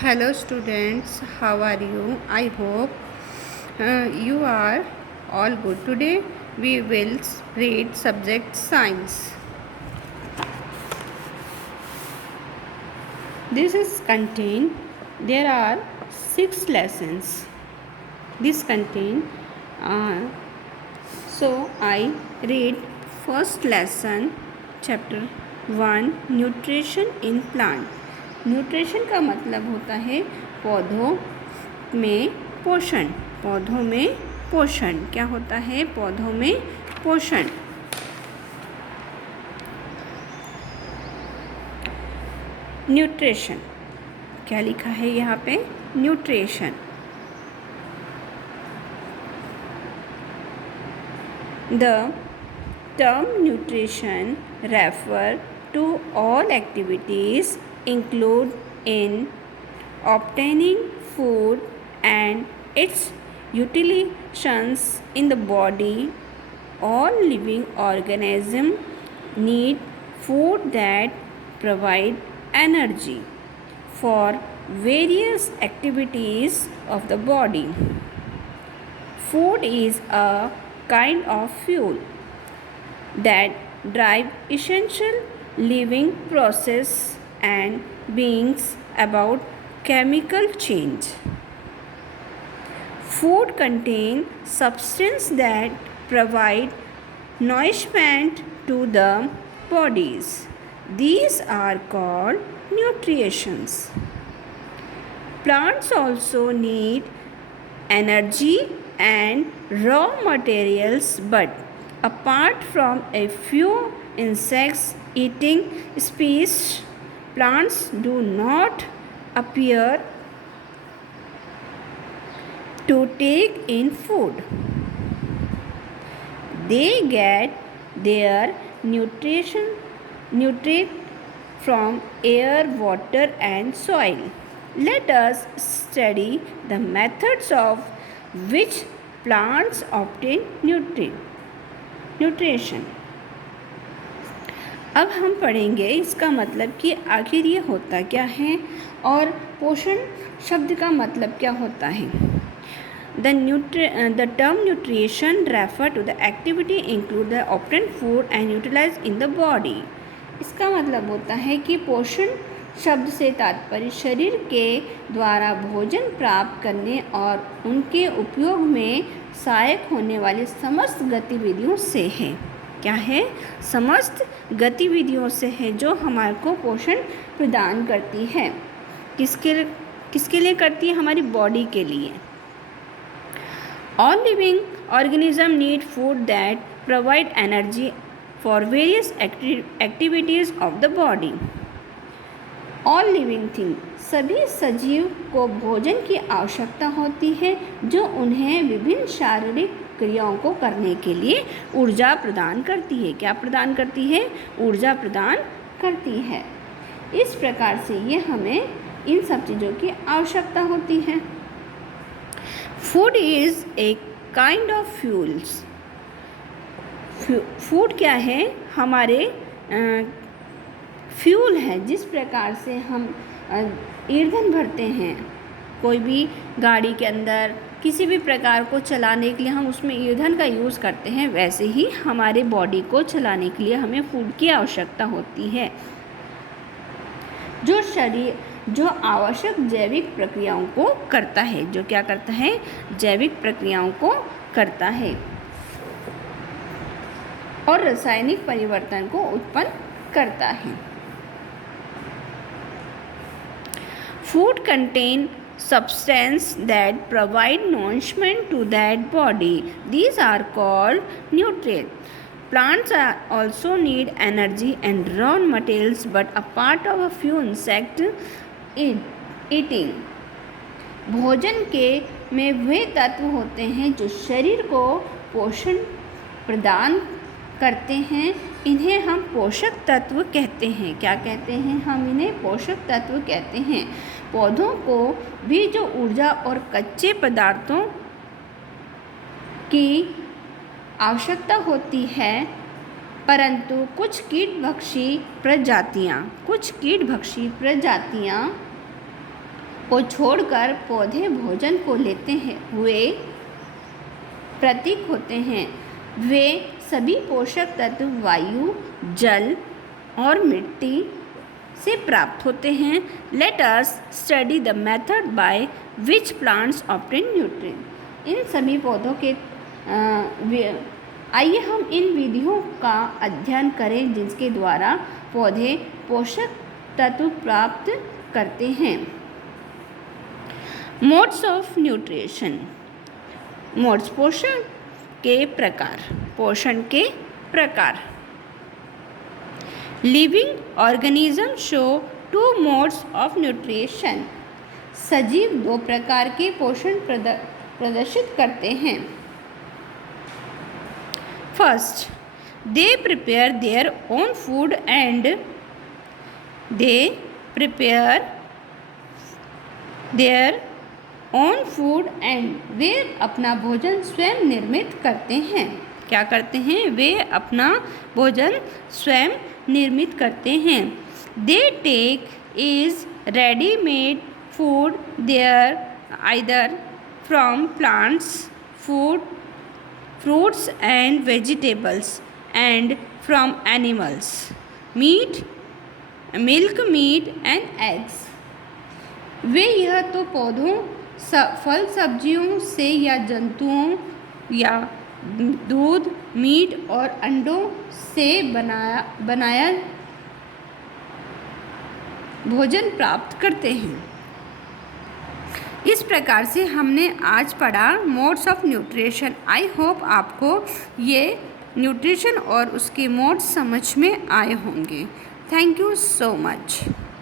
Hello students, how are you? I hope you are all good. Today we will read subject science. This is contained, there are 6 lessons. This contain, so I read first lesson chapter 1 nutrition in plant. Nutrition का मतलब होता है पौधों में पोषण। पौधों में पोषण क्या होता है? पौधों में पोषण। न्यूट्रिशन क्या लिखा है यहाँ पे? Nutrition. The term nutrition refer to all activities include in obtaining food and its utilizations in the body. All living organisms need food that provide energy for various activities of the body. Food is a kind of fuel that drive essential living process and beings about chemical change. Food contain substance that provide nourishment to the bodies. These are called nutritions. Plants also need energy and raw materials, but apart from a few insects eating species, plants do not appear to take in food. They get their nutrient from air, water and soil. Let us study the methods of which plants obtain nutrition. अब हम पढ़ेंगे इसका मतलब कि आखिर ये होता क्या है और पोषण शब्द का मतलब क्या होता है। The term nutrition refer to the activity include the obtained food and utilized in the body. इसका मतलब होता है कि पोषण शब्द से तात्पर्य शरीर के द्वारा भोजन प्राप्त करने और उनके उपयोग में सहायक होने वाली समस्त गतिविधियों से है। क्या है? समस्त गतिविधियों से है जो हमारे को पोषण प्रदान करती है। किसके लिए करती है? हमारी बॉडी के लिए। All living organisms need food that provide energy for various activities of the body. All living thing सभी सजीव को भोजन की आवश्यकता होती है जो उन्हें विभिन्न शारीरिक क्रियाओं को करने के लिए ऊर्जा प्रदान करती है। क्या प्रदान करती है? ऊर्जा प्रदान करती है। इस प्रकार से ये हमें इन सब चीज़ों की आवश्यकता होती है। Food is a kind of fuels. Food क्या है? हमारे फ्यूल है। जिस प्रकार से हम ईंधन भरते हैं कोई भी गाड़ी के अंदर, किसी भी प्रकार को चलाने के लिए हम उसमें ईंधन का यूज़ करते हैं, वैसे ही हमारे बॉडी को चलाने के लिए हमें फूड की आवश्यकता होती है। जो आवश्यक जैविक प्रक्रियाओं को करता है। जो क्या करता है? जैविक प्रक्रियाओं को करता है और रासायनिक परिवर्तन को उत्पन्न करता है। Food contain substance that provide nourishment to that body. These are called nutrients. Plants also need energy and raw materials, but a part of a few insect eating. भोजन के में वे तत्व होते हैं जो शरीर को पोषण प्रदान करते हैं। इन्हें हम पोषक तत्व कहते हैं। क्या कहते हैं? हम इन्हें पोषक तत्व कहते हैं। पौधों को भी जो ऊर्जा और कच्चे पदार्थों की आवश्यकता होती है, परंतु कुछ कीटभक्षी प्रजातियाँ को छोड़कर पौधे भोजन को लेते हैं हुए प्रतीक होते हैं। वे सभी पोषक तत्व वायु, जल और मिट्टी से प्राप्त होते हैं। Let us study the method by which plants obtain nutrient. इन सभी पौधों के आइए हम इन विधियों का अध्ययन करें जिसके द्वारा पौधे पोषक तत्व प्राप्त करते हैं। Modes of nutrition. मोड्स पोषण के प्रकार। Living organism show 2 modes of nutrition. सजीव 2 प्रकार के पोषण प्रदर्शित करते हैं। First, they prepare their own food and वे अपना भोजन स्वयं निर्मित करते हैं। क्या करते हैं? वे अपना भोजन स्वयं निर्मित करते हैं। They take is readymade food they're either from plants, fruits and vegetables and from animals, milk, meat and eggs। वे यह तो पौधों, फल सब्जियों से या जंतुओं या दूध, मीट और अंडों से बनाया भोजन प्राप्त करते हैं। इस प्रकार से हमने आज पढ़ा modes of nutrition. I hope आपको ये न्यूट्रिशन और उसके मोड्स समझ में आए होंगे। Thank you so much.